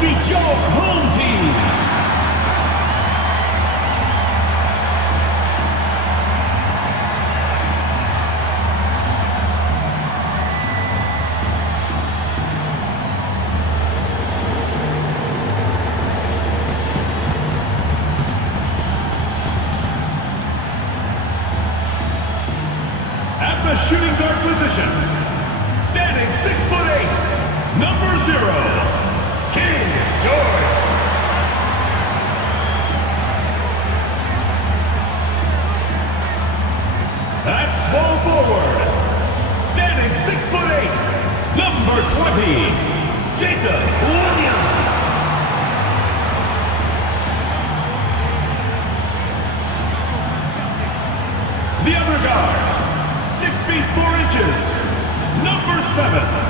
meet your home team. At the shooting guard position, standing 6'8", number 0, King George. At small forward, standing 6'8", number 20, Jacob Williams. The other guard, 6 feet 4 inches, number 7.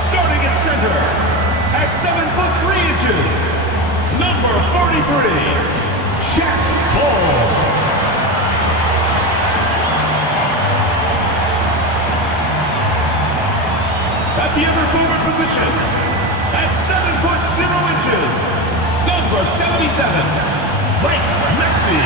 Starting at center, at 7 foot 3 inches, number 43, Shaq Ball. At the other forward position, at 7 foot 0 inches, number 77, Mike Maxey.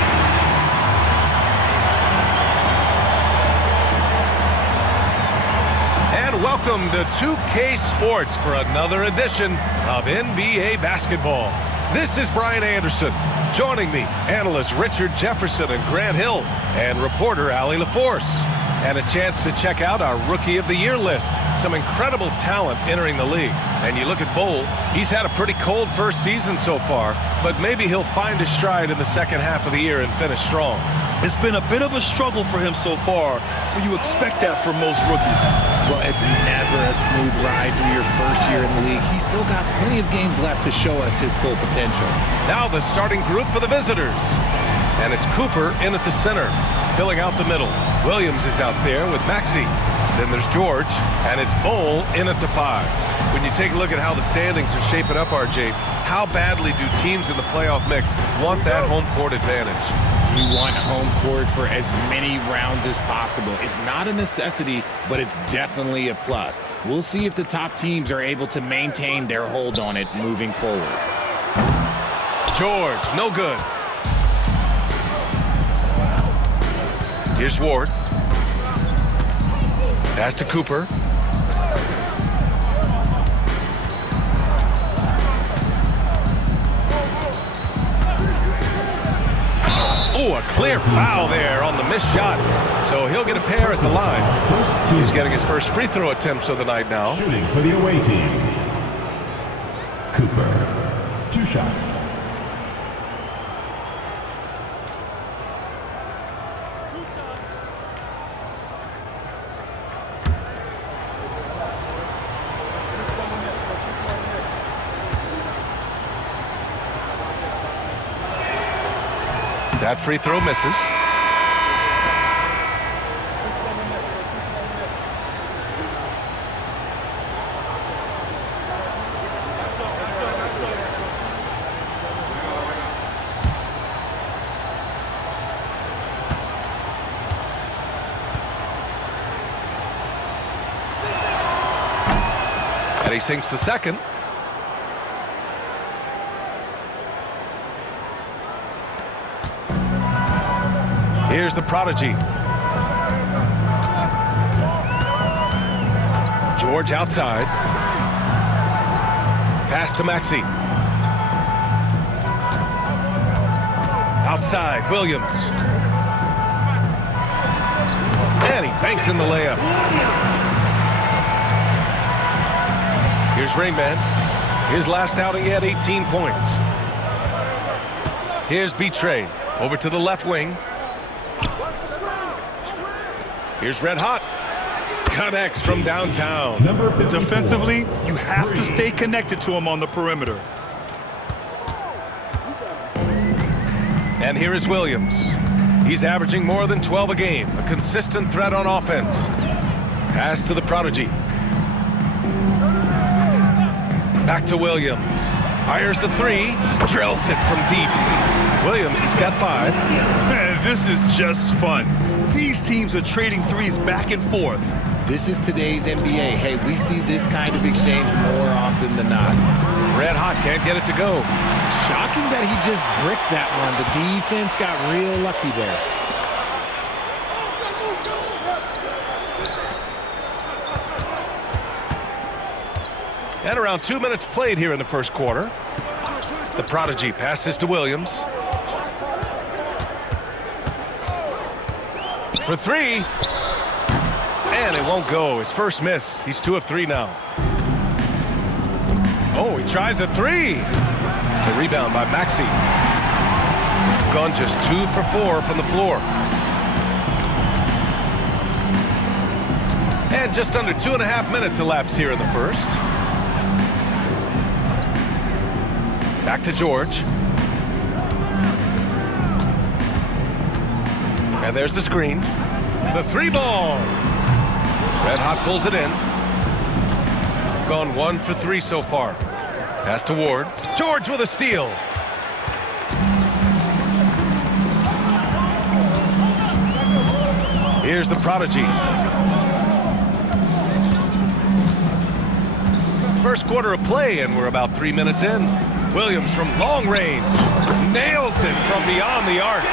And welcome to 2K Sports for another edition of NBA basketball. This is Brian Anderson. Joining me, analysts Richard Jefferson and Grant Hill, and reporter Allie LaForce. And a chance to check out our Rookie of the Year list. Some incredible talent entering the league. And you look at Bol, he's had a pretty cold first season so far, but maybe he'll find his stride in the second half of the year and finish strong. It's been a bit of a struggle for him so far, but you expect that for most rookies. Well, it's never a smooth ride through your first year in the league. He's still got plenty of games left to show us his full potential. Now the starting group for the visitors. And it's Cooper in at the center, filling out the middle. Williams is out there with Maxey. Then there's George, and it's Bol in at the 5. When you take a look at how the standings are shaping up, RJ, how badly do teams in the playoff mix want that home court advantage? You want home court for as many rounds as possible. It's not a necessity, but it's definitely a plus. We'll see if the top teams are able to maintain their hold on it moving forward. George, no good. Here's Ward. Pass to Cooper. Oh, a clear foul there on the missed shot. So he'll get a pair at the line. He's getting his first free throw attempts of the night now. Shooting for the away team, Cooper. 2 shots. That free throw misses. And he sinks the second. Here's the prodigy. George outside. Pass to Maxey. Outside, Williams. And he banks in the layup. Here's Rainman. His last outing, he had 18 points. Here's B-Train. Over to the left wing. Here's Red Hot. Connects from downtown. Defensively, you have to stay connected to him on the perimeter. And here is Williams. He's averaging more than 12 a game. A consistent threat on offense. Pass to the prodigy. Back to Williams. Fires the 3. Drills it from deep. Williams has got 5. Man, this is just fun. These teams are trading threes back and forth. This is today's NBA. Hey, we see this kind of exchange more often than not. Red hot, can't get it to go. Shocking that he just bricked that one. The defense got real lucky there. And around 2 minutes played here in the first quarter. The prodigy passes to Williams. For three. And it won't go. His first miss. He's 2 of 3 now. Oh, he tries a three. The rebound by Maxey. Gone just 2 for 4 from the floor. And just under 2.5 minutes elapsed here in the first. Back to George. And there's the screen. The 3-ball. Red hot pulls it in. Gone 1 for 3 so far. Pass to Ward. George with a steal. Here's the prodigy. First quarter of play, and we're about 3 minutes in. Williams from long range. Nails it from beyond the arc.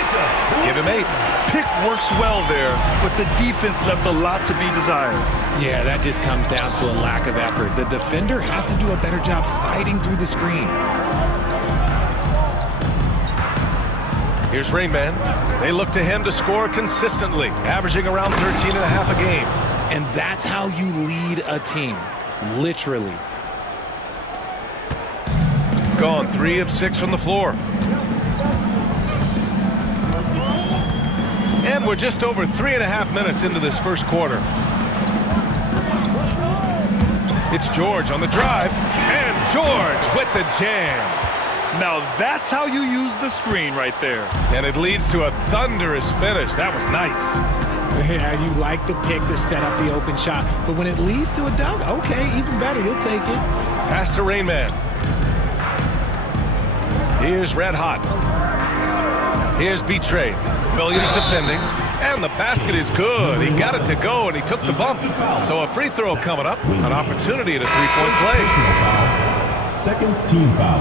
Give him 8. Pick works well there, but the defense left a lot to be desired. Yeah, that just comes down to a lack of effort. The defender has to do a better job fighting through the screen. Here's Rainman. They look to him to score consistently, averaging around 13.5 a game. And that's how you lead a team, literally. Gone 3 of 6 from the floor. And we're just over 3.5 minutes into this first quarter. It's George on the drive, and George with the jam. Now that's how you use the screen right there. And it leads to a thunderous finish. That was nice. Yeah, you like the pick to set up the open shot, but when it leads to a dunk, okay, even better, you'll take it. Pass to Rainman. Here's Red Hot. Here's B-Trade. Williams defending. And the basket is good. He got it to go, and he took the bump. So a free throw coming up. An opportunity at a three-point play. Second team foul.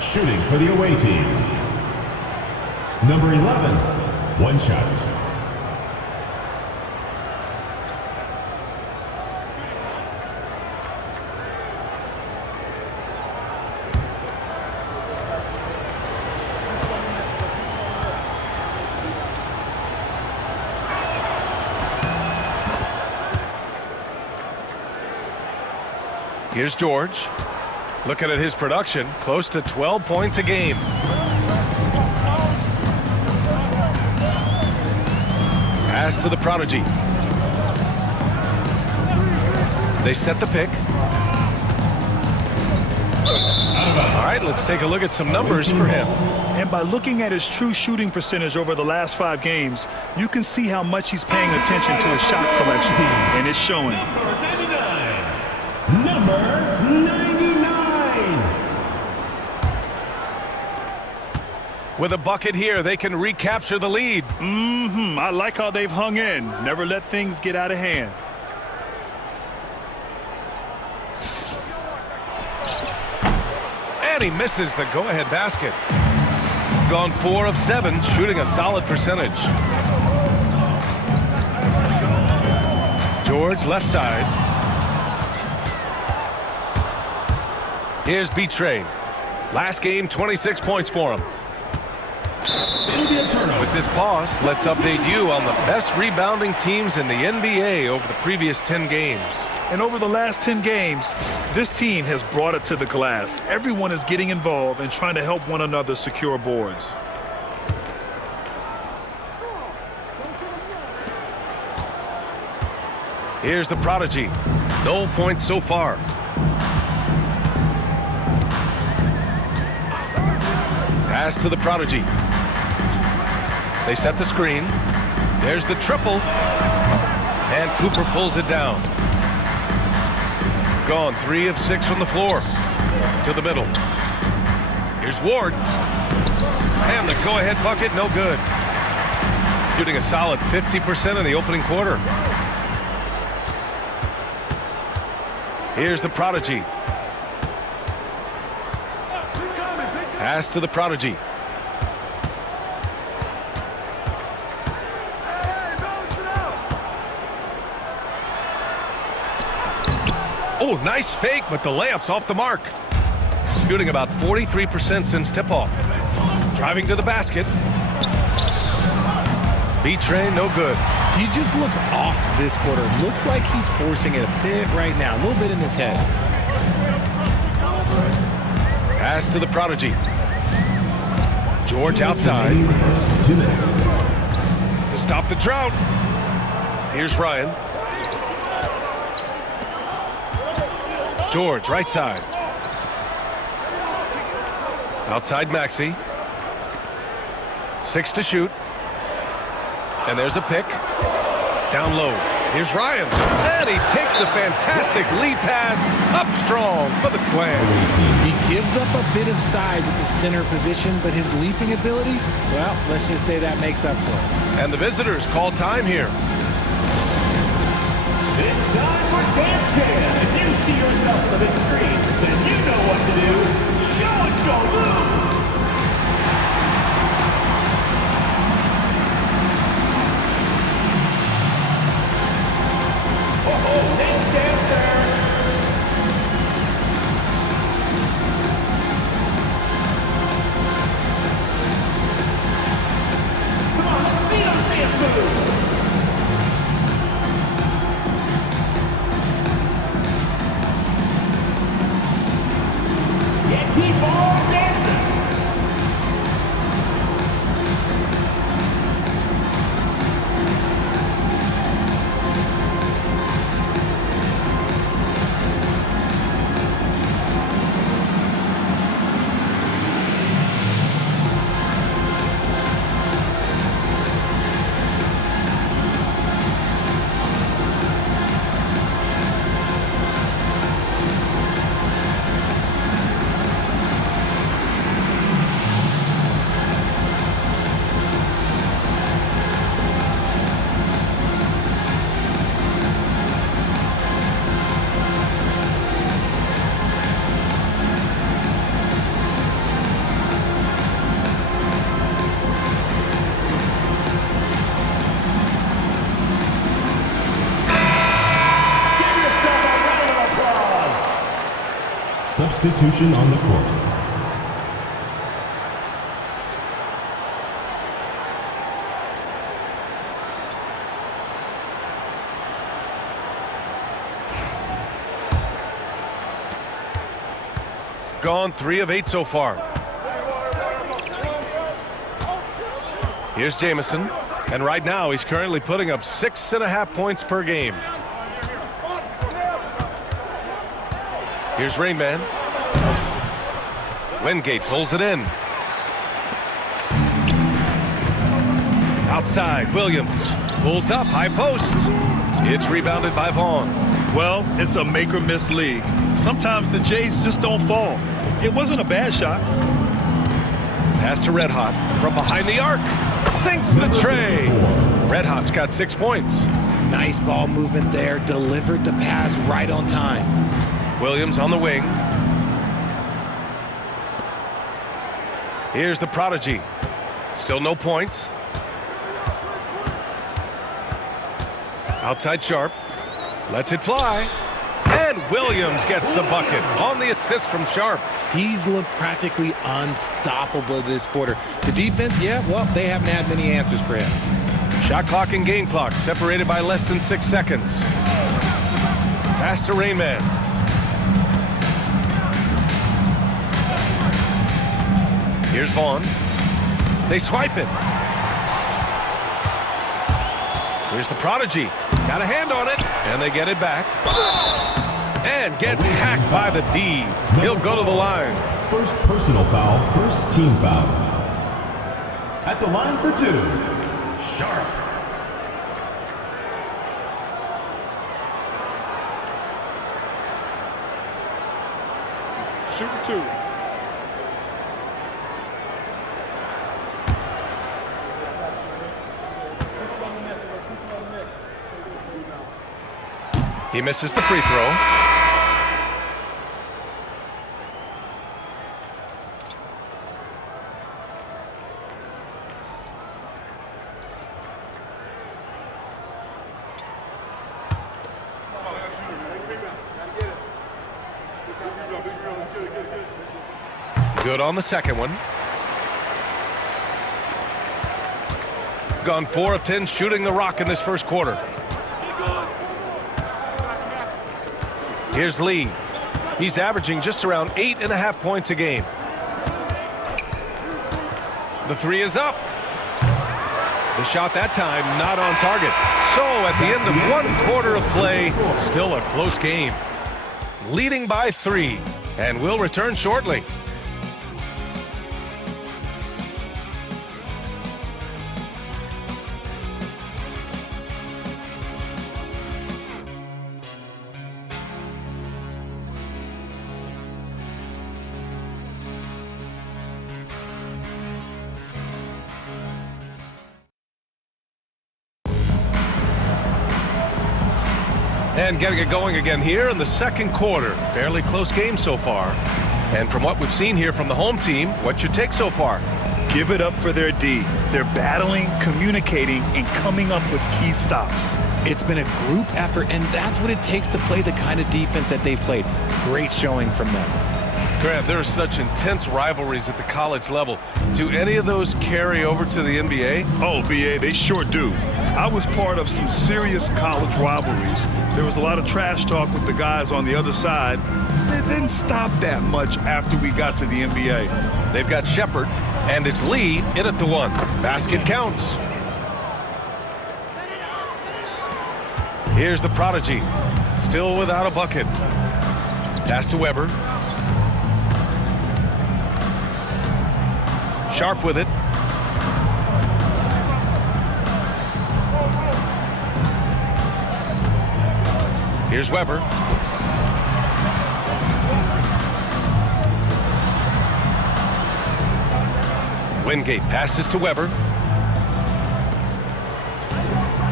Shooting for the away team. Number 11, one shot. Here's George. Looking at his production, close to 12 points a game. Pass to the prodigy. They set the pick. All right, let's take a look at some numbers for him. And by looking at his true shooting percentage over the last 5 games, you can see how much he's paying attention to his shot selection, and it's showing. Number 99. With a bucket here, they can recapture the lead. I like how they've hung in. Never let things get out of hand. And he misses the go-ahead basket. Gone 4 of 7, shooting a solid percentage. George left side. Here's B-Trade. Last game, 26 points for him. With this pause, let's update you on the best rebounding teams in the NBA over the previous 10 games. And over the last 10 games, this team has brought it to the glass. Everyone is getting involved and trying to help one another secure boards. Here's the prodigy. No points so far. Pass to the prodigy. They set the screen. There's the triple. And Cooper pulls it down. Gone 3 of 6 from the floor. To the middle. Here's Ward. And the go-ahead bucket, no good. shooting a solid 50% in the opening quarter. Here's the prodigy. Pass to the prodigy. Oh, nice fake, but the layup's off the mark. Shooting about 43% since tip-off. Driving to the basket. B-Train, no good. He just looks off this quarter. Looks like he's forcing it a bit right now. A little bit in his head. Pass to the prodigy. George outside. 2 minutes. To stop the drought. Here's Ryan. George, right side. Outside Maxey. 6 to shoot. And there's a pick. Down low. Here's Ryan. And he takes the fantastic lead pass up strong for the slam. He gives up a bit of size at the center position, but his leaping ability, well, let's just say that makes up for it. And the visitors call time here. It's time for Dance Jam. If you see yourself on the big screen, then you know what to do. Show us your moves. Oh, Dance Dancer. Come on, let's see those dance moves. Yeah, keep on dancing. Substitution on the court. Gone 3 of 8 so far. Here's Jamison. And right now he's currently putting up 6.5 points per game. Here's Rainman. Wingate pulls it in. Outside, Williams pulls up, high post. It's rebounded by Vaughn. Well, it's a make or miss league. Sometimes the Jays just don't fall. It wasn't a bad shot. Pass to Red Hot from behind the arc. Sinks the tray. Red Hot's got 6 points. Nice ball movement there. Delivered the pass right on time. Williams on the wing. Here's the prodigy. Still no points. Outside Sharp. Lets it fly. And Williams gets the bucket on the assist from Sharp. He's looked practically unstoppable this quarter. The defense, yeah, well, they haven't had many answers for him. Shot clock and game clock separated by less than 6 seconds. Pass to Rainman. Here's Vaughn. They swipe it. Here's the prodigy. Got a hand on it, and they get it back. And gets hacked by the D. He'll go to the line. First personal foul, first team foul. At the line for 2, Sharp. Shooting 2. He misses the free throw. Good on the second one. Gone 4 of 10 shooting the rock in this first quarter. Here's Lee. He's averaging just around 8.5 points a game. The three is up. The shot that time not on target. So at the end of 1 quarter of play, still a close game. Leading by 3, and we'll return shortly. And getting it going again here in the second quarter. Fairly close game so far. And from what we've seen here from the home team, what's your take so far? Give it up for their D. They're battling, communicating, and coming up with key stops. It's been a group effort, and that's what it takes to play the kind of defense that they've played. Great showing from them. Grant, there are such intense rivalries at the college level. Do any of those carry over to the NBA? Oh, BA, they sure do. I was part of some serious college rivalries. There was a lot of trash talk with the guys on the other side. It didn't stop that much after we got to the NBA. They've got Shepard, and it's Lee in at the 1. Basket counts. Here's the prodigy, still without a bucket. Pass to Weber. Sharp with it. Here's Weber. Wingate passes to Weber.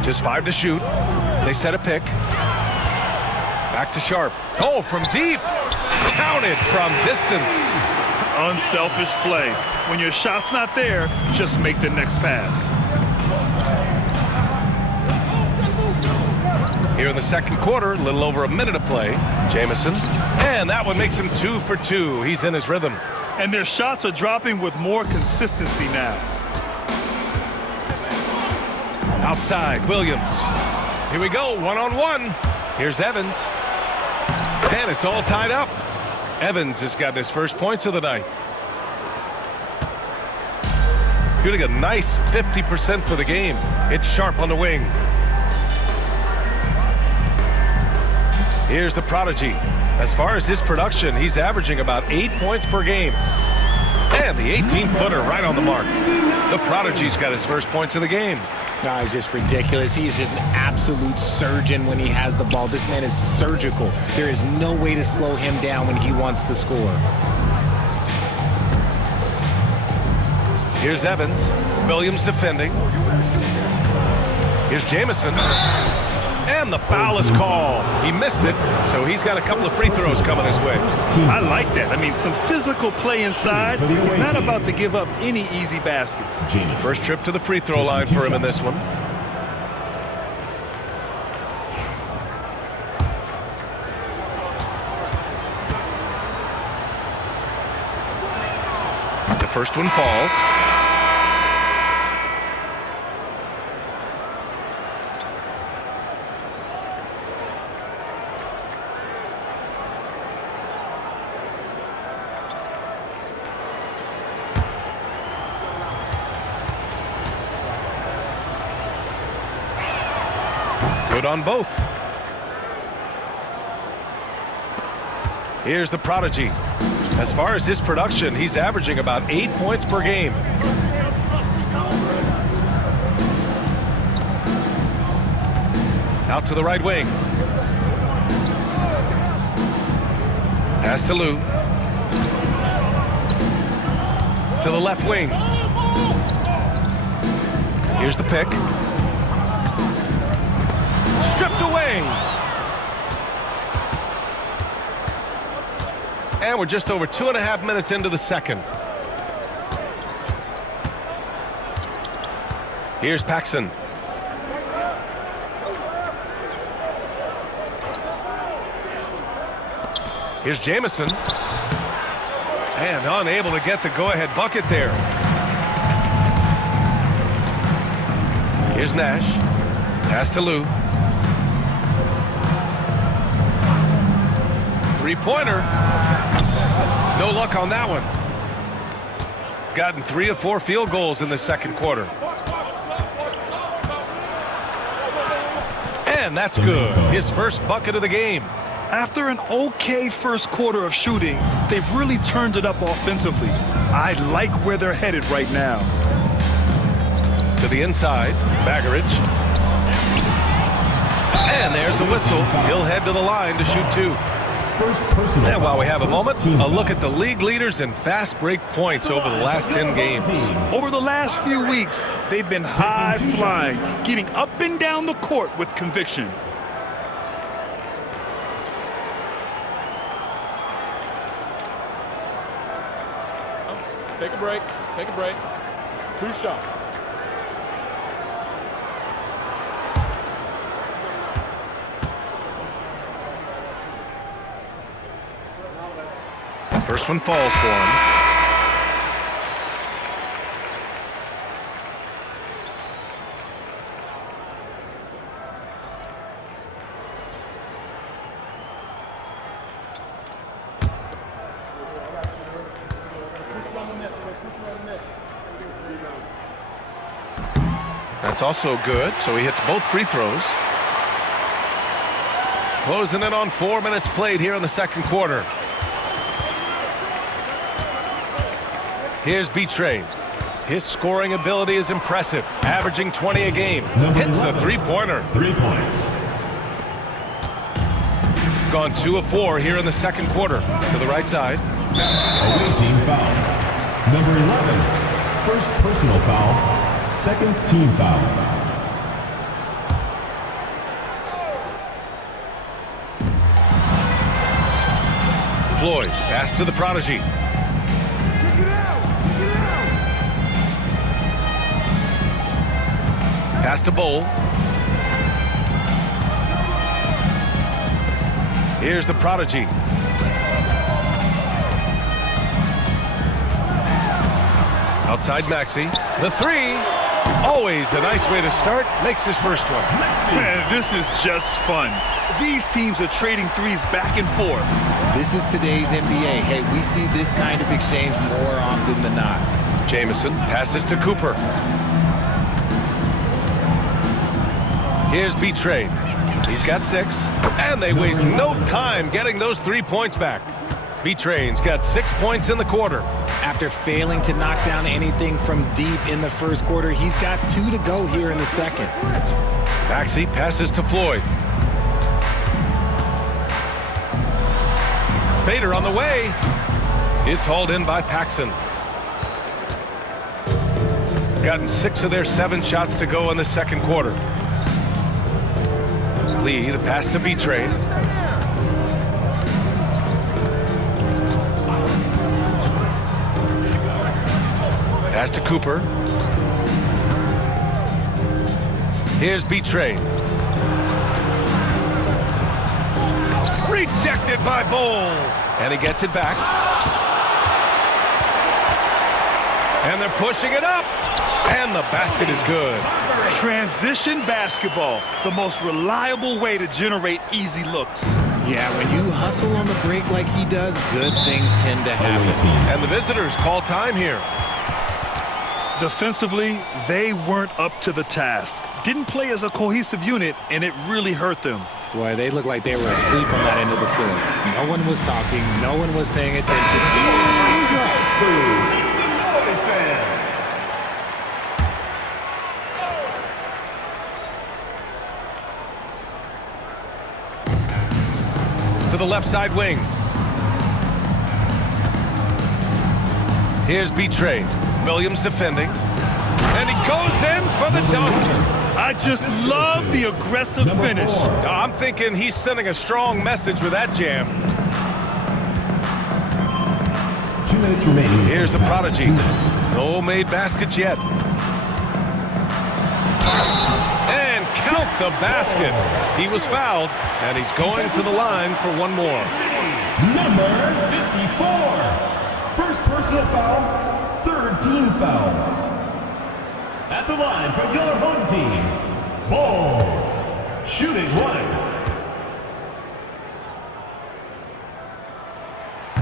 Just 5 to shoot. They set a pick. Back to Sharp. Oh, from deep. Counted from distance. Unselfish play. When your shot's not there, just make the next pass. Here in the second quarter, a little over a minute of play. Jamison. And that one makes him 2 for 2. He's in his rhythm. And their shots are dropping with more consistency now. Outside, Williams. Here we go, 1-on-1. Here's Evans. And it's all tied up. Evans has gotten his first points of the night. Shooting a nice 50% for the game. It's Sharp on the wing. Here's the prodigy. As far as his production, he's averaging about 8 points per game. And the 18-footer right on the mark. The prodigy's got his first points of the game. No, he's just ridiculous. He's just an absolute surgeon when he has the ball. This man is surgical. There is no way to slow him down when he wants to score. Here's Evans. Williams defending. Here's Jamison. And the foul is called. He missed it, so he's got a couple of free throws coming his way. I like that. I mean, some physical play inside. He's not about to give up any easy baskets. First trip to the free throw line for him in this one. The first one falls. Good on both. Here's the prodigy. As far as his production, he's averaging about 8 points per game. Out to the right wing. Pass to Lou. To the left wing. Here's the pick. Stripped away. And we're just over 2.5 minutes into the second. Here's Paxson. Here's Jamison. And unable to get the go-ahead bucket there. Here's Nash. Pass to Lou. Three-pointer. No luck on that one. Gotten 3 of 4 field goals in the second quarter. And that's good. His first bucket of the game. After an okay first quarter of shooting, they've really turned it up offensively. I like where they're headed right now. To the inside, Baggerich. And there's a whistle. He'll head to the line to shoot 2. And while we have a moment, a look at the league leaders in fast break points over the last 10 games. Over the last few weeks, they've been high-flying, getting up and down the court with conviction. Take a break. Take a break. 2 shots. First one falls for him. That's also good, so he hits both free throws. Closing in on 4 minutes played here in the second quarter. Here's B-Train. His scoring ability is impressive, averaging 20 a game. Hits a three-pointer. 3 points. Gone 2 of 4 here in the second quarter. To the right side. Away team foul. Number 11. First personal foul. Second team foul. Floyd, pass to the prodigy. Pass to Bowl. Here's the prodigy. Outside Maxey. The 3. Always a nice way to start. Makes his first one. Man, this is just fun. These teams are trading threes back and forth. This is today's NBA. Hey, we see this kind of exchange more often than not. Jamison passes to Cooper. Here's B-Train. He's got 6. And they waste no time getting those 3 points back. B-Train's got 6 points in the quarter. After failing to knock down anything from deep in the first quarter, he's got 2 to go here in the second. Maxey passes to Floyd. Fader on the way. It's hauled in by Paxson. Gotten 6 of their 7 shots to go in the second quarter. Lee, the pass to B-Train. Pass to Cooper. Here's B-Train. Rejected by Bowl. And he gets it back. And they're pushing it up. And the basket is good. Transition basketball, the most reliable way to generate easy looks. Yeah, when you hustle on the break like he does, good things tend to happen. And the visitors call time here. Defensively, they weren't up to the task. Didn't play as a cohesive unit, and it really hurt them. Boy, they looked like they were asleep on that end of the floor. No one was talking. No one was paying attention. To the left side wing. Here's B-Train. Williams defending. And he goes in for the dunk. I just love the aggressive finish. I'm thinking he's sending a strong message with that jam. 2 minutes remaining. Here's the prodigy. 2 minutes. No made baskets yet. And count the basket. He was fouled, and he's going to the line for one more. Number 54. First personal foul, third team foul. At the line for your home team, Ball. Shooting one.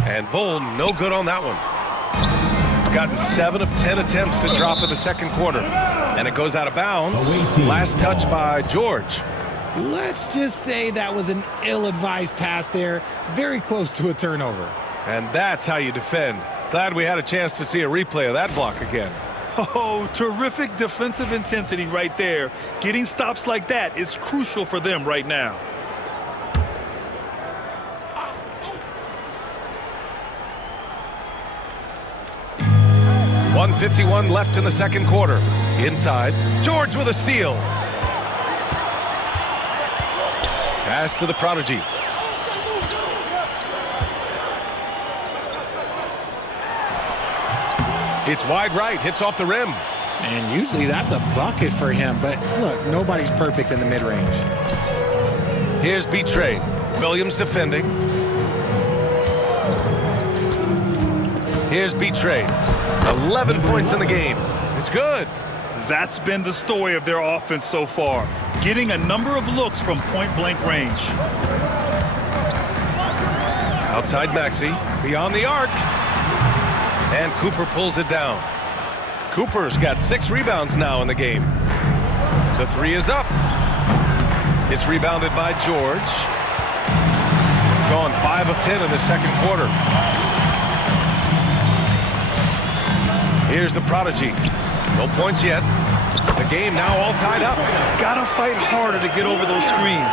And Bull, no good on that one. Gotten 7 of 10 attempts to drop in the second quarter. And it goes out of bounds. Last touch by George. Let's just say that was an ill-advised pass there. Very close to a turnover. And that's how you defend. Glad we had a chance to see a replay of that block again. Oh, terrific defensive intensity right there. Getting stops like that is crucial for them right now. .151 left in the second quarter. Inside, George with a steal. Pass to the prodigy. It's wide right, hits off the rim. And usually that's a bucket for him, but look, nobody's perfect in the mid-range. Here's B-Trade. Williams defending. Here's B-Trade. 11 points in the game. It's good. That's been the story of their offense so far. Getting a number of looks from point-blank range. Outside Maxey. Beyond the arc. And Cooper pulls it down. Cooper's got 6 rebounds now in the game. The 3 is up. It's rebounded by George. Gone 5 of 10 in the second quarter. Here's the prodigy. No points yet. The game now all tied up. Gotta fight harder to get over those screens.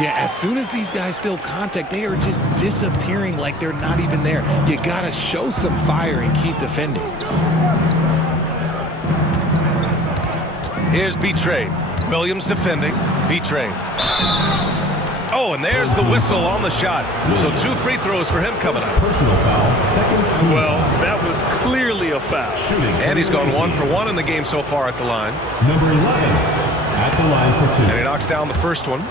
Yeah, as soon as these guys feel contact, they are just disappearing like they're not even there. You gotta show some fire and keep defending. Here's B-Trade. Williams defending. B-Trade. Oh, and there's the whistle on the shot. So 2 free throws for him coming up. Personal foul, second team. Well, that was clearly a foul. Shooting. And he's gone 1 for 1 in the game so far at the line. Number 11 at the line for 2. And he knocks down the first one.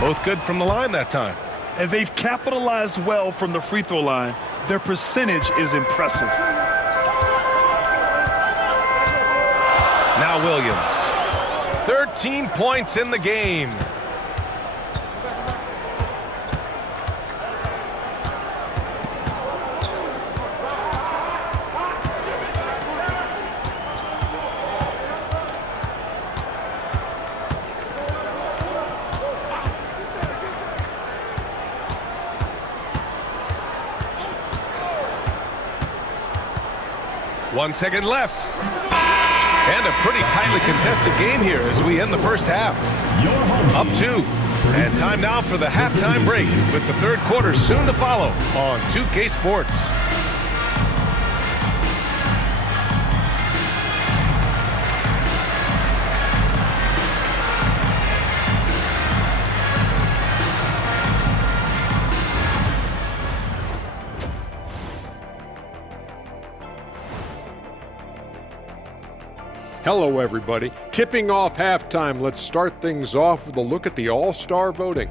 Both good from the line that time. And they've capitalized well from the free throw line. Their percentage is impressive. Now Williams. 13 points in the game. One second left. And a pretty tightly contested game here as we end the first half. Up 2. And time now for the halftime break with the third quarter soon to follow on 2K Sports. Hello, everybody. Tipping off halftime, let's start things off with a look at the All-Star voting.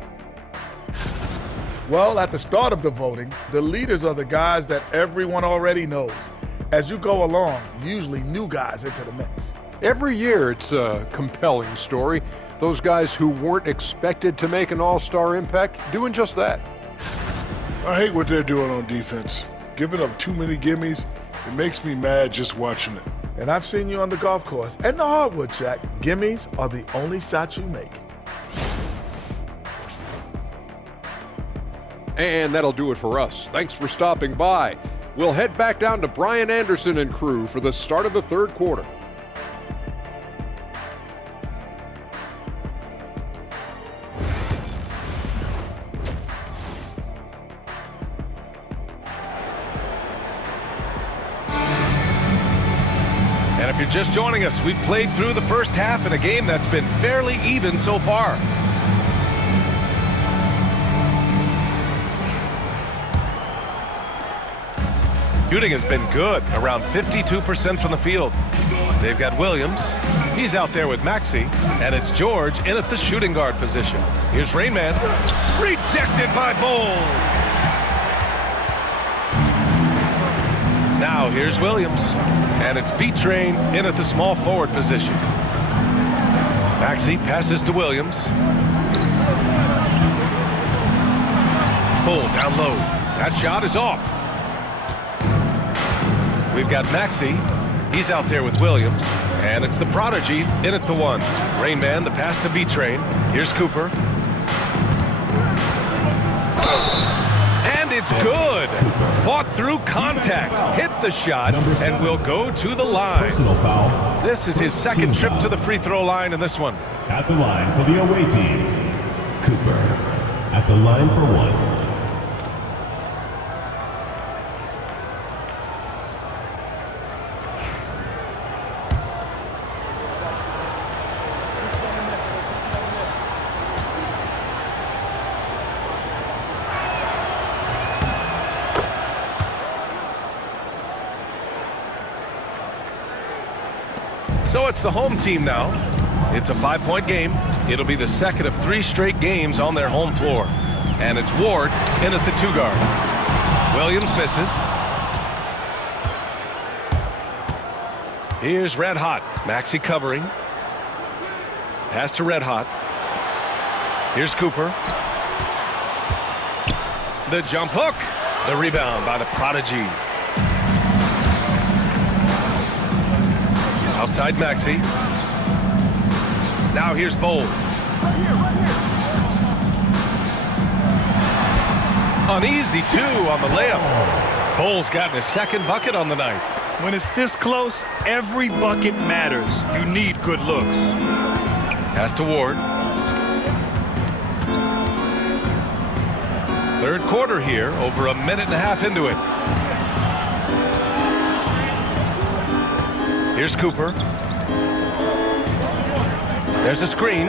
Well, at the start of the voting, the leaders are the guys that everyone already knows. As you go along, usually new guys enter the mix. Every year, it's a compelling story. Those guys who weren't expected to make an All-Star impact doing just that. I hate what they're doing on defense. Giving up too many gimmies, it makes me mad just watching it. And I've seen you on the golf course and the hardwood track. Gimmies are the only shots you make. And that'll do it for us. Thanks for stopping by. We'll head back down to Brian Anderson and crew for the start of the third quarter. you're just joining us, we've played through the first half in a game that's been fairly even so far. Shooting has been good, around 52% from the field. They've got Williams. He's out there with Maxey, and it's George in at the shooting guard position. Here's Rainman. Rejected by Bull. Now here's Williams, and it's B-Train in at the small forward position. Maxey passes to Williams. Bull down low. That shot is off. We've got Maxey. He's out there with Williams. And it's the Prodigy in at the one. Rainman, the pass to B-Train. Here's Cooper. And it's good. Fought through contact. Hit the shot and will go to the line. This is his second trip to the free throw line in this one. At the line for the away team, Cooper. At the line for one. So it's the home team now. It's a 5-point game. It'll be the second of 3 straight games on their home floor. And it's Ward in at the 2 guard. Williams misses. Here's Red Hot. Maxey covering. Pass to Red Hot. Here's Cooper. The jump hook. The rebound by the Prodigy. Outside Maxey. Now here's Bowl. An easy 2 on the layup. Bowl's gotten his second bucket on the night. When it's this close, every bucket matters. You need good looks. Pass to Ward. Third quarter here, over a minute and a half into it. Here's Cooper. There's a screen.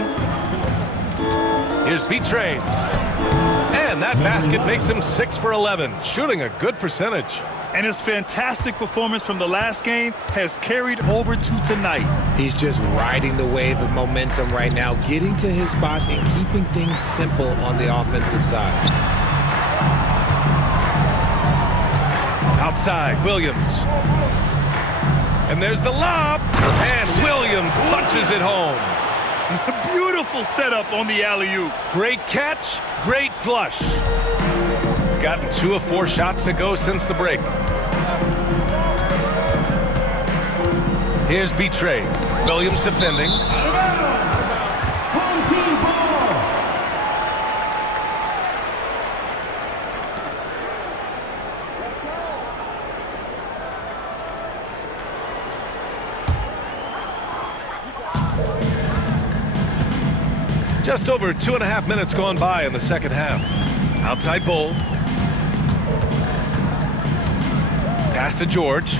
Here's B-Train. And that basket makes him 6 for 11, shooting a good percentage. And his fantastic performance from the last game has carried over to tonight. He's just riding the wave of momentum right now, getting to his spots and keeping things simple on the offensive side. Outside, Williams. And there's the lob, and Williams punches it home. Beautiful setup on the alley-oop. Great catch, great flush. Gotten 2 of 4 shots to go since the break. Here's B-Train. Williams defending. Home team ball. Just over 2.5 minutes gone by in the second half. Outside Bull. Pass to George.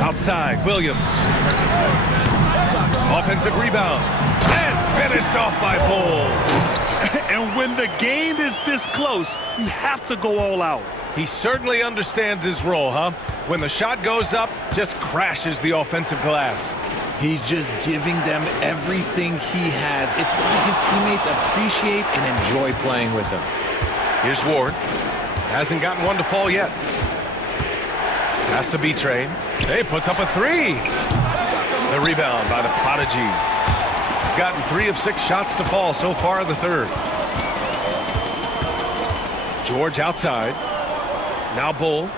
Outside, Williams. Offensive rebound. And finished off by Bull. And when the game is this close, you have to go all out. He certainly understands his role, huh? When the shot goes up, just crashes the offensive glass. He's just giving them everything he has. It's why his teammates appreciate and enjoy playing with him. Here's Ward. Hasn't gotten one to fall yet. Pass to B-Train. Hey, puts up a 3. The rebound by the Prodigy. Gotten 3 of 6 shots to fall so far in the third. George outside. Now Bull.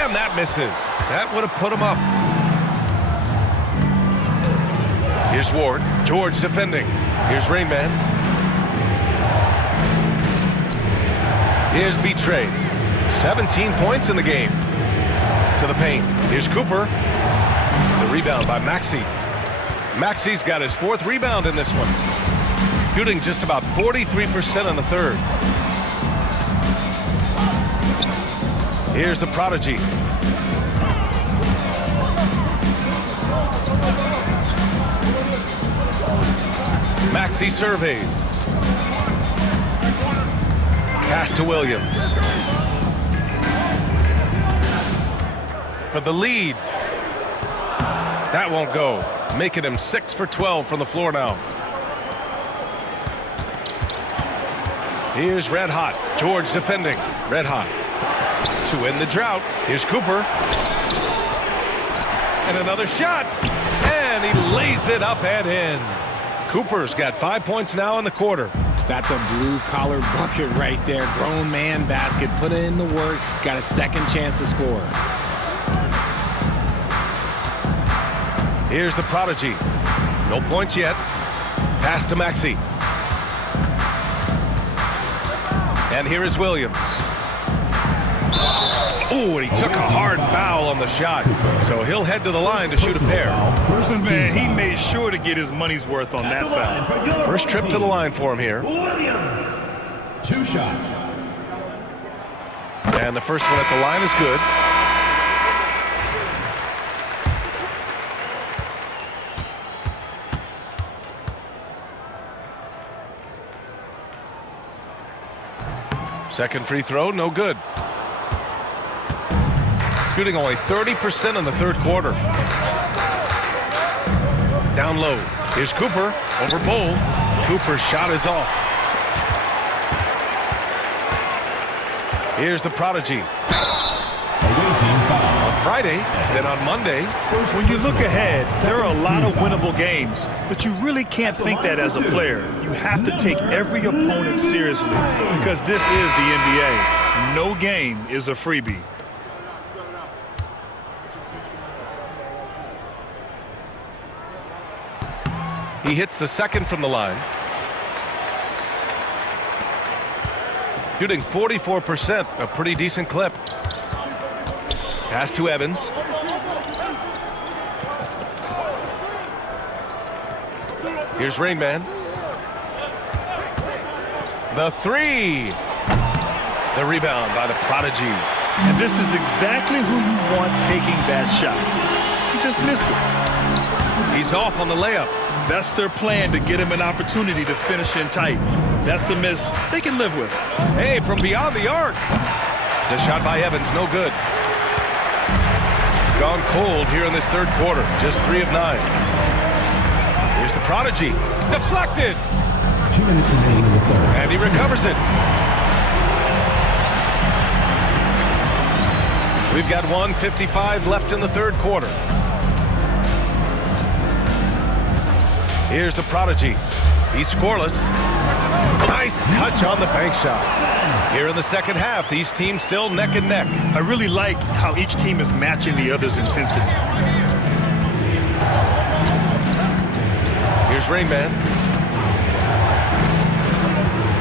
And that misses. That would have put him up. Here's Ward. George defending. Here's Rainman. Here's B-Train. 17 points in the game. To the paint. Here's Cooper. The rebound by Maxey. Maxey's got his 4th rebound in this one. Shooting just about 43% in the third. Here's the prodigy. Maxey surveys. Pass to Williams. For the lead. That won't go. Making him 6 for 12 from the floor now. Here's Red Hot. George defending. Red Hot. To end the drought. Here's Cooper. And another shot. And he lays it up and in. Cooper's got 5 points now in the quarter. That's a blue-collar bucket right there. Grown man basket. Put in the work. Got a second chance to score. Here's the prodigy. No points yet. Pass to Maxey. And here is Williams. Ooh, and he took a hard foul on the shot. So he'll head to the line to shoot a pair. Man, he made sure to get his money's worth on that foul. First trip to the line for him here. Williams. 2 shots. And the first one at the line is good. Second free throw, no good. Shooting only 30% in the third quarter. Down low. Here's Cooper over Bowl. Cooper's shot is off. Here's the prodigy. On Friday, then on Monday. When you look ahead, there are a lot of winnable games, but you really can't think that as a player. You have to take every opponent seriously because this is the NBA. No game is a freebie. He hits the second from the line. Shooting 44%, a pretty decent clip. Pass to Evans. Here's Rain Man. The three. The rebound by the prodigy. And this is exactly who you want taking that shot. He just missed it. He's off on the layup. That's their plan, to get him an opportunity to finish in tight. That's a miss they can live with. Hey, from beyond the arc. The shot by Evans, no good. Gone cold here in this third quarter. Just 3 of 9. Here's the prodigy. Deflected. 2 minutes remaining in the third. And he recovers it. We've got 1:55 left in the third quarter. Here's the prodigy. He's scoreless. Nice touch on the bank shot. Here in the second half, these teams still neck and neck. I really like how each team is matching the other's intensity. Here's Rain Man.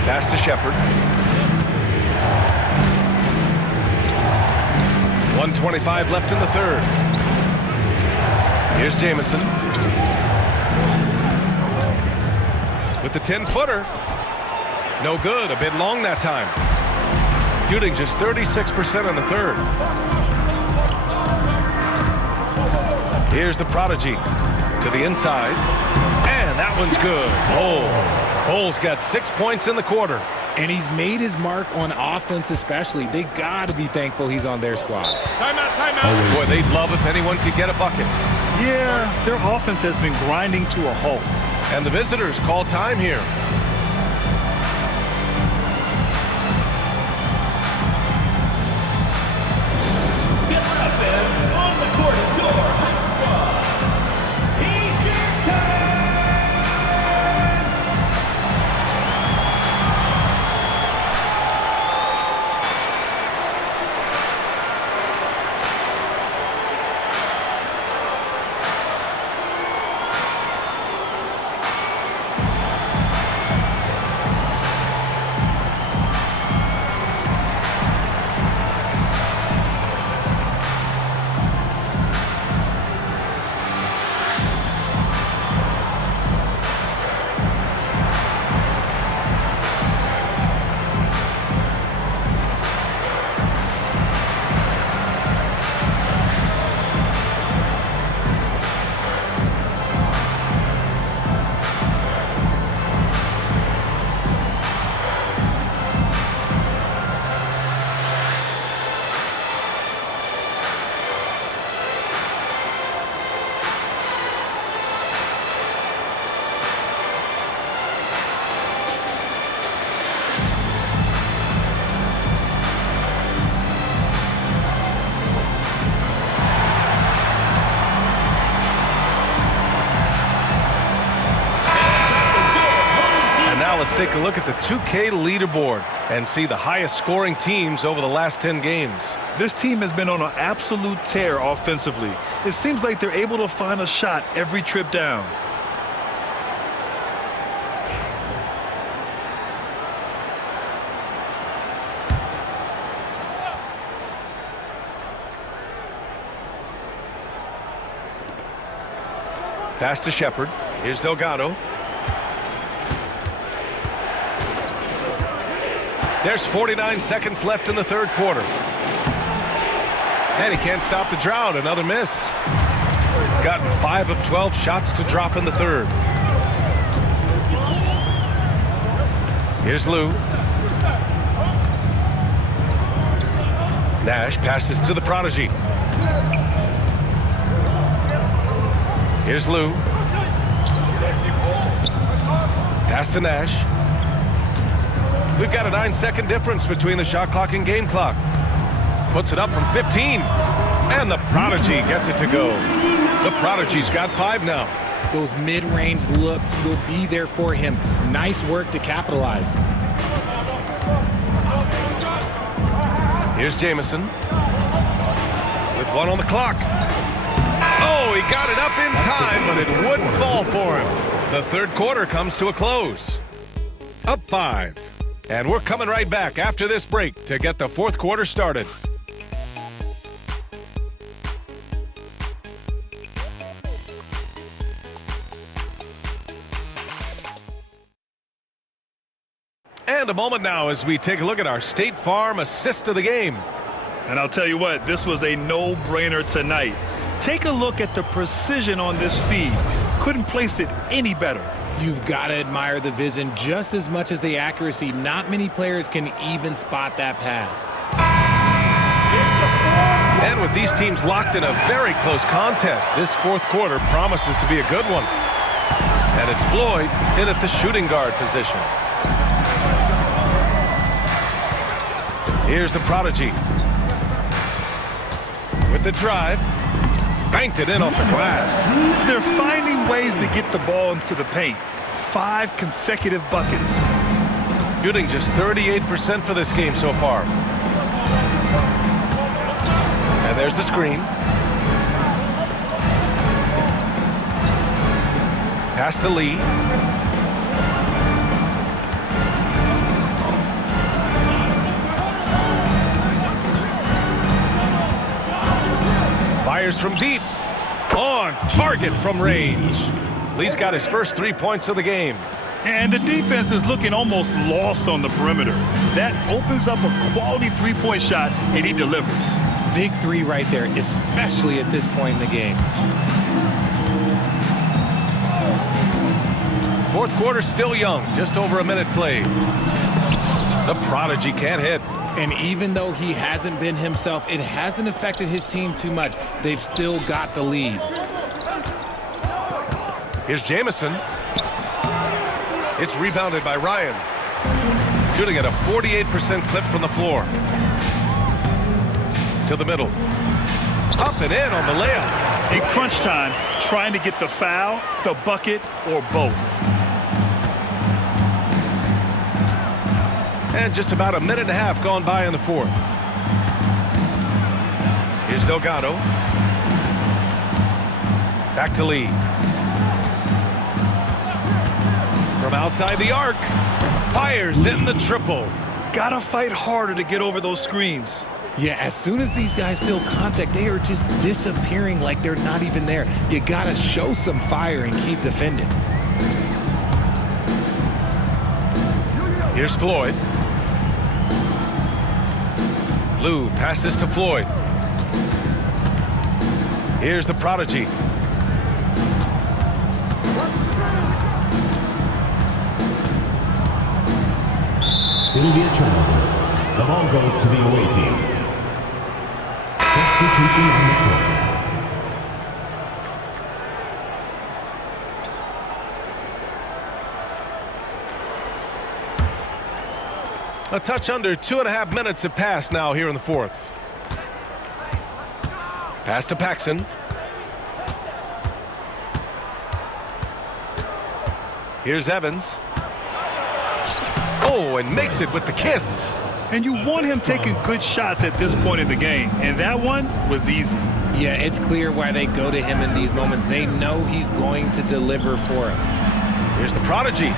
Pass to Shepard. 1:25 left in the third. Here's Jamison. With the 10-footer. No good. A bit long that time. Shooting just 36% in the third. Here's the prodigy. To the inside. And that one's good. Bole's got 6 points in the quarter. And he's made his mark on offense especially. They got to be thankful he's on their squad. Timeout, timeout. Boy, they'd love if anyone could get a bucket. Yeah, their offense has been grinding to a halt. And the visitors call time here. Get up and on the court, your hot squad. T-shirt time! Let's take a look at the 2K leaderboard and see the highest scoring teams over the last 10 games. This team has been on an absolute tear offensively. It seems like they're able to find a shot every trip down. Pass to Shepard. Here's Delgado. There's 49 seconds left in the third quarter. And he can't stop the drought. Another miss. Gotten 5 of 12 shots to drop in the third. Here's Lou. Nash passes to the prodigy. Here's Lou. Pass to Nash. We've got a 9-second difference between the shot clock and game clock. Puts it up from 15. And the prodigy gets it to go. The prodigy's got 5 now. Those mid-range looks will be there for him. Nice work to capitalize. Here's Jamison. With 1 on the clock. Oh, he got it up in time, but it wouldn't fall for him. The third quarter comes to a close. Up 5. And we're coming right back after this break to get the fourth quarter started. And a moment now as we take a look at our State Farm assist of the game. And I'll tell you what, this was a no-brainer tonight. Take a look at the precision on this feed. Couldn't place it any better. You've got to admire the vision just as much as the accuracy. Not many players can even spot that pass. And with these teams locked in a very close contest, this fourth quarter promises to be a good one. And it's Floyd in at the shooting guard position. Here's the prodigy. With the drive. Banked it in off the glass. They're finding ways to get the ball into the paint. 5 consecutive buckets. Shooting just 38% for this game so far. And there's the screen. Pass to Lee. Fires from deep. On target from range. Lee's got his first 3 points of the game. And the defense is looking almost lost on the perimeter. That opens up a quality three-point shot, and he delivers. Big 3 right there, especially at this point in the game. Fourth quarter still young, just over a minute played. The prodigy can't hit. And even though he hasn't been himself, it hasn't affected his team too much. They've still got the lead. Here's Jamison. It's rebounded by Ryan. Shooting at a 48% clip from the floor. To the middle. Up and in on the layup. In crunch time, trying to get the foul, the bucket, or both. And just about a minute and a half gone by in the fourth. Here's Delgado. Back to Lee. From outside the arc. Fires in the triple. Gotta fight harder to get over those screens. Yeah, as soon as these guys feel contact, they are just disappearing like they're not even there. You gotta show some fire and keep defending. Here's Floyd. Lou passes to Floyd. Here's the prodigy. It'll be a turnover. The ball goes to the away team. Substitution on the court. A touch under 2.5 minutes have passed now here in the fourth. Pass to Paxson. Here's Evans. Oh, and makes it with the kiss. And you want him taking good shots at this point in the game, and that one was easy. Yeah, it's clear why they go to him in these moments. They know he's going to deliver for them. Here's the prodigy.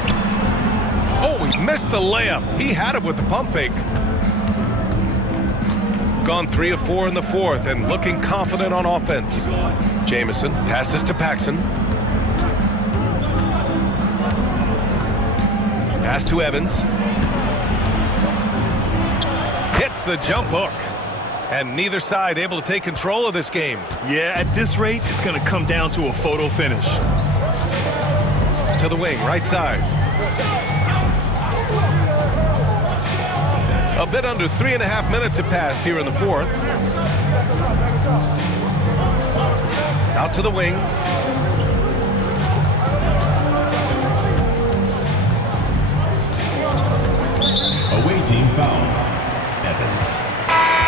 Oh, he missed the layup. He had it with the pump fake. Gone 3 of 4 in the fourth and looking confident on offense. Jamison passes to Paxson. Pass to Evans. Hits the jump hook. And neither side able to take control of this game. Yeah, at this rate, it's going to come down to a photo finish. To the wing, right side. A bit under 3.5 minutes have passed here in the fourth. Out to the wing. Away team foul. Evans.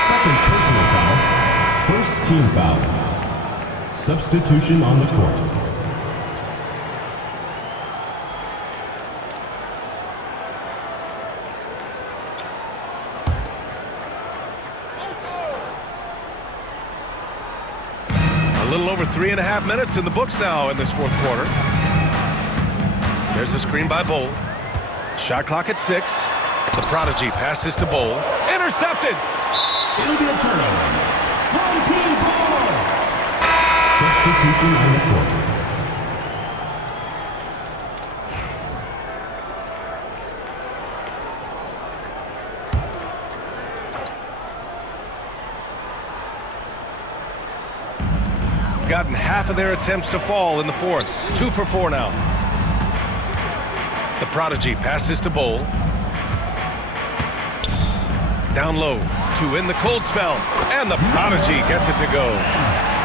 Second personal foul. First team foul. Substitution on the court. A little over 3.5 minutes in the books now in this fourth quarter. There's a screen by Bowl. Shot clock at 6. The prodigy passes to Bowl. Intercepted. It'll be a turnover. Home team ball. Substitution on the court. Gotten half of their attempts to fall in the fourth. 2 for 4 now. The prodigy passes to Bowl. Down low to in the cold spell. And the prodigy gets it to go.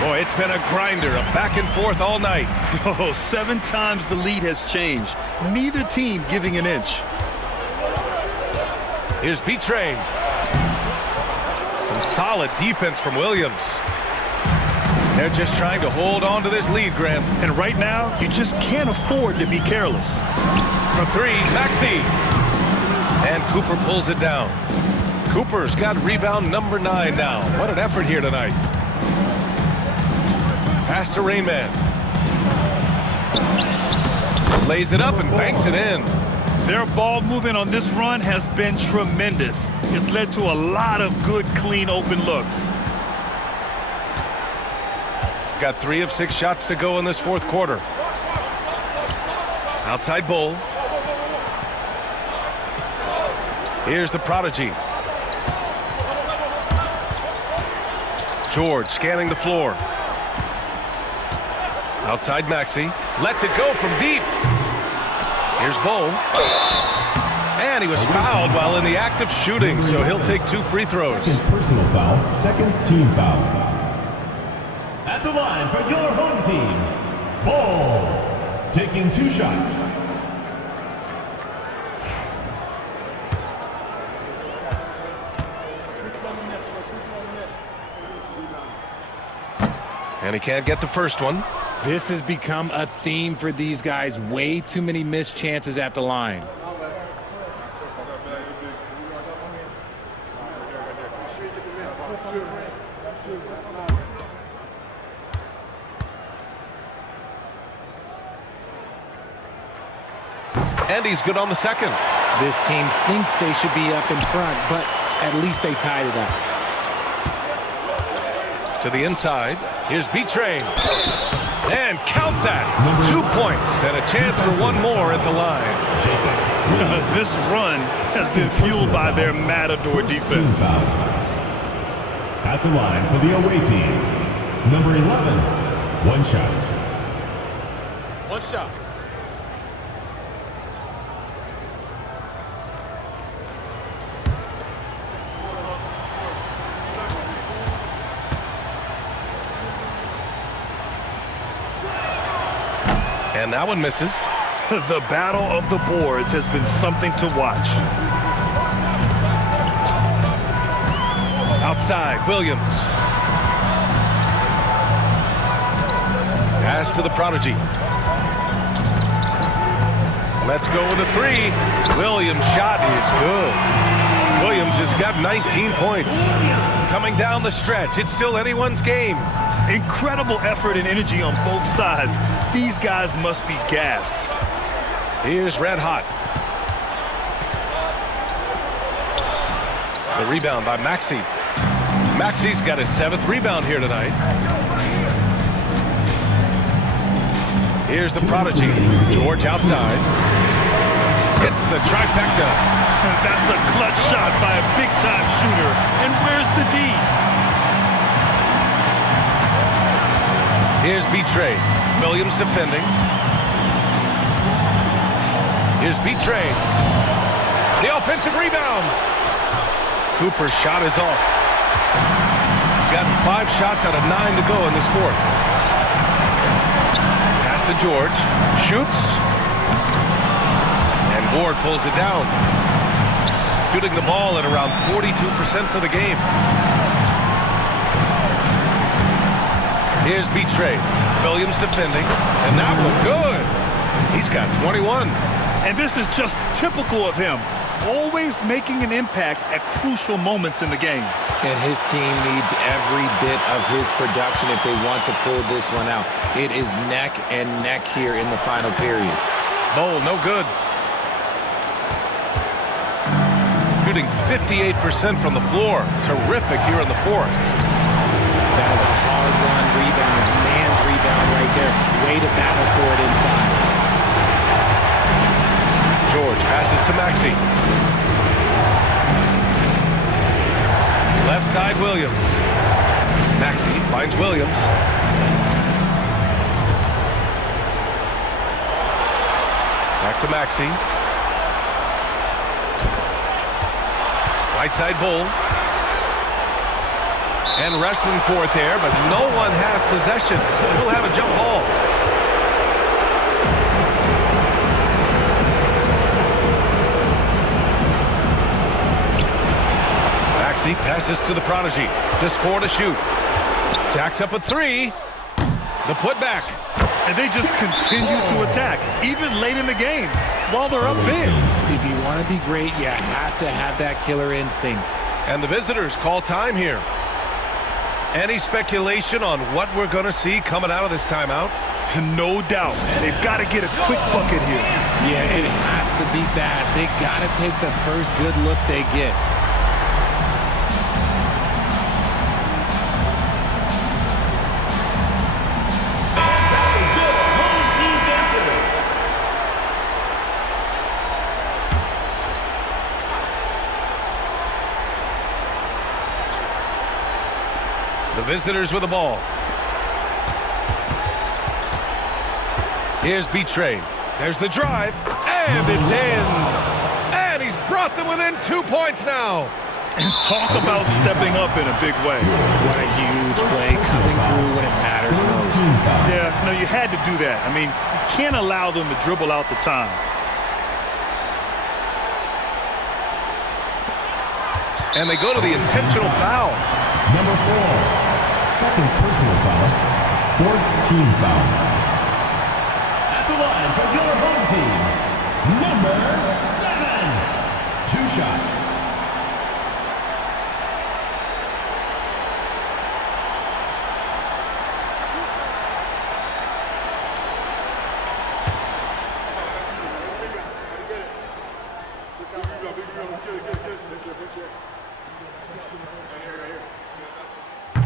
Boy, it's been a grinder, a back and forth all night. Oh, 7 times the lead has changed. Neither team giving an inch. Here's B-Train. Some solid defense from Williams. They're just trying to hold on to this lead, Grant. And right now, you just can't afford to be careless. For 3, Maxey. And Cooper pulls it down. Cooper's got rebound number 9 now. What an effort here tonight. Pass to Rainman. Lays it up and banks it in. Their ball movement on this run has been tremendous. It's led to a lot of good, clean, open looks. Got 3 of 6 shots to go in this fourth quarter. Outside Bull. Here's the prodigy. George scanning the floor. Outside Maxey. Lets it go from deep. Here's Bull. And he was fouled while in the act of shooting, so he'll take 2 free throws. Second personal foul, second team foul. At the line for your home team, Bull, taking 2 shots. And he can't get the first one. This has become a theme for these guys. Way too many missed chances at the line. And he's good on the second. This team thinks they should be up in front, but at least they tied it up. To the inside. Here's B-Train. And count that. 2 points and a chance for 1 more at the line. This run has been fueled by their matador defense. At the line for the away team, number 11, 1 shot. 1 shot. And that one misses. The battle of the boards has been something to watch. Outside, Williams. Pass to the prodigy. Let's go with a three. Williams' shot is good. Williams has got 19 points. Coming down the stretch, it's still anyone's game. Incredible effort and energy on both sides. These guys must be gassed. Here's Red Hot. The rebound by Maxey. Maxey's got his 7th rebound here tonight. Here's the prodigy. George outside. Hits the trifecta. And that's a clutch shot by a big-time shooter. And where's the D? Here's Betray. Williams defending. Here's Betray. The offensive rebound. Cooper's shot is off. Got 5 shots out of 9 to go in this 4th. Pass to George. Shoots. And Ward pulls it down. Shooting the ball at around 42% for the game. Here's Betray. Williams defending. And that one good. He's got 21. And this is just typical of him. Always making an impact at crucial moments in the game. And his team needs every bit of his production if they want to pull this one out. It is neck and neck here in the final period. Bowl, no good. Shooting 58% from the floor. Terrific here in the 4th. That is a hard-won rebound. Man's rebound right there. Way to battle for it inside. George passes to Maxey. Left side, Williams. Maxey finds Williams. Back to Maxey. Right side, Bull. And wrestling for it there, but no one has possession. We'll have a jump ball. Maxey passes to the prodigy. Just 4 to shoot. Jacks up a 3. The putback. And they just continue to attack, even late in the game, while they're up big. If you want to be great, you have to have that killer instinct. And the visitors call time here. Any speculation on what we're going to see coming out of this timeout? No doubt. They've got to get a quick bucket here. Yeah, it has to be fast. They got to take the first good look they get. The visitors with the ball. Here's Betray. There's the drive, and it's in. And he's brought them within 2 points now. And talk about stepping up in a big way. What a huge play coming through when it matters most. Yeah, no, you had to do that. I mean, you can't allow them to dribble out the time. And they go to the intentional foul. Number 4. Second personal foul. 4th team foul. At the line for your home team, number 7. 2 shots.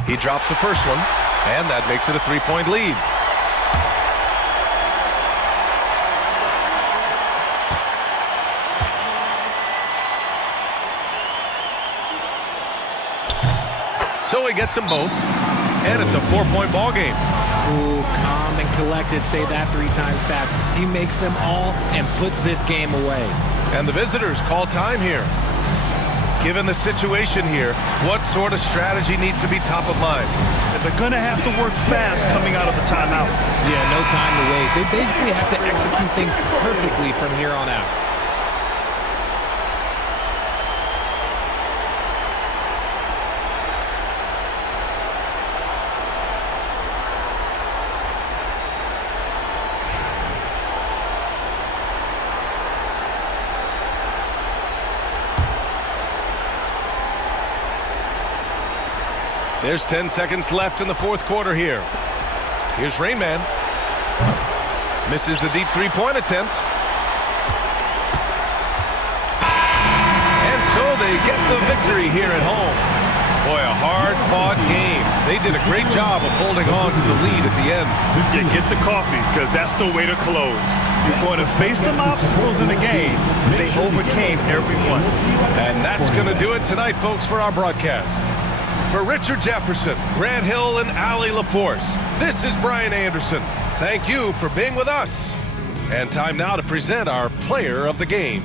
He drops the first one, and that makes it a 3-point lead. So he gets them both, and it's a 4-point ball game. Cool, calm, and collected. Say that 3 times fast. He makes them all and puts this game away. And the visitors call time here. Given the situation here, what sort of strategy needs to be top of mind? And they're going to have to work fast coming out of the timeout. Yeah, no time to waste. They basically have to execute things perfectly from here on out. There's 10 seconds left in the fourth quarter here. Here's Rayman. Misses the deep three-point attempt. And so they get the victory here at home. Boy, a hard-fought game. They did a great job of holding on to the lead at the end. Yeah, get the coffee, because that's the way to close. You're going to face some obstacles in the game. They overcame every one. And that's going to do it tonight, folks, for our broadcast. For Richard Jefferson, Grant Hill, and Allie LaForce, this is Brian Anderson. Thank you for being with us. And time now to present our player of the game.